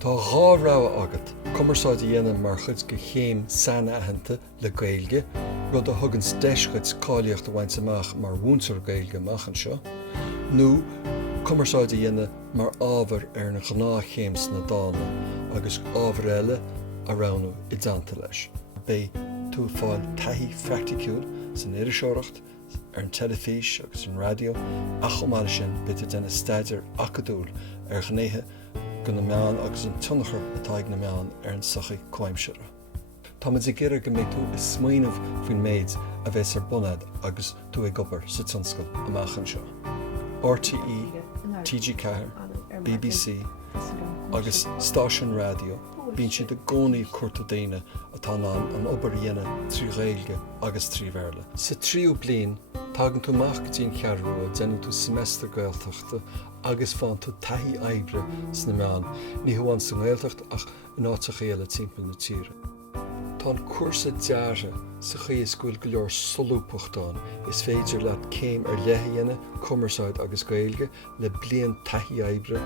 Tá dhá rogha agat, Cumarsáide dhéanamh mar chud go chéim sana aitheanta le Ghaeilge, rud a thugann deischuid cáilíocht a bhaint amach mar bhúntar Ghaeilge amach an seo, nó Cumarsáide dhéanamh mar ábhar ar na roghnach chéim na dána agus ábhar eile a ranú I dteannta leis. Bé tú fáil taithí fracticúil san iiriseoireacht ar an telefís agus an radio a chomáile sin bit denna staidéar acadúil ar gnéithe go na meáin agus an tionachar atá ag na meáin ar an sochaí coimseire. Tá muid ag iarraidh go mbeidh tú is smaoinemh faoin méid a bheits ar bunad agus tú ag obair sa tionscail amach an seo. RTE, TG4, BBC agus stáisiún radio bíonn siad a gcónaí cuirta daoine atá ná an obair dhéanamh trí Ghaeilge agus trí bhéarla. Sa tríú bliain tágann tú amach go dtíon cearrúa déanann tú semestr Gaeltachta agus fáin tú taithí oibre sna meáin ní hamháin sa Gaeltacht ach in áiteach éile timpeall na tíre. Tá an cuarsa deara sa chaí scoil go leor solúpachtáin is féidir leat céim ar leithéanna Cumarsáid agus Ghaeilge le blian taithí oibre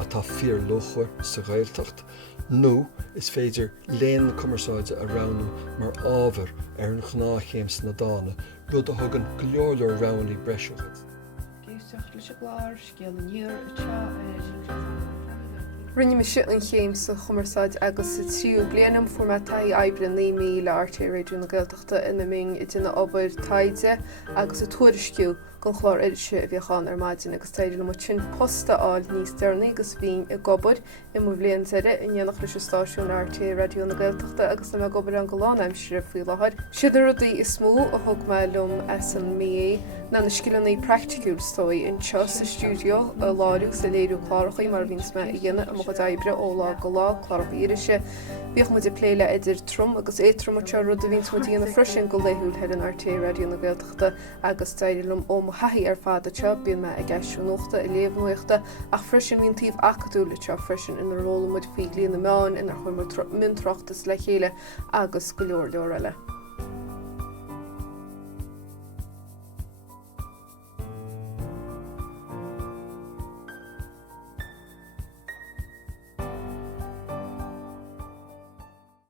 atá fíor lochhair sa Gaeltacht, nó is féidir léann na Cumarsáide a ranú mar ábhar ar an roghnach chéim na dána rud a thugann go leor rannaí breisiúchad. Rinne me siúil an chéim sa Cumarsáid agus sa tríú blianam formatí oibre 9,000 le RTÉ Radio na Gaeltachta ina ming I dtí obair taide agus a tuairisciú gon chlár irise a bhíochán ar maidin agus staidéar le sin posta áil níos dearna agus bhín I gobar I mo bblion teire in dhéanach leis stáisiún RTÉ Radio na Gaeltachta agus na gobar an goláin aimsire faoi láthair. Siidir rudaí is mó a thug meilm as an meáin na na scileannaí practicúil stoi in seo sa stúdio a láú sa léirú chlárachaí mar bhíns me I dhéanamh amach a d'oibre ó lá go lá chláracha irise. Bhíoch mu pléile idir trom agus étrom ateo rud a bhíns mu dtíanana freisin go léithúil head an RTÉ Radio na Gaeltachta agus staidéarlumm ó haí ar fád ateo bíon me ag eisiúnachta I léamhnuachta ach freisin bhíon tíomh acadúla ateo freisin ina róla muid faoi bliana meáin inar chuir mintrochttas le chéile agus go leor eile.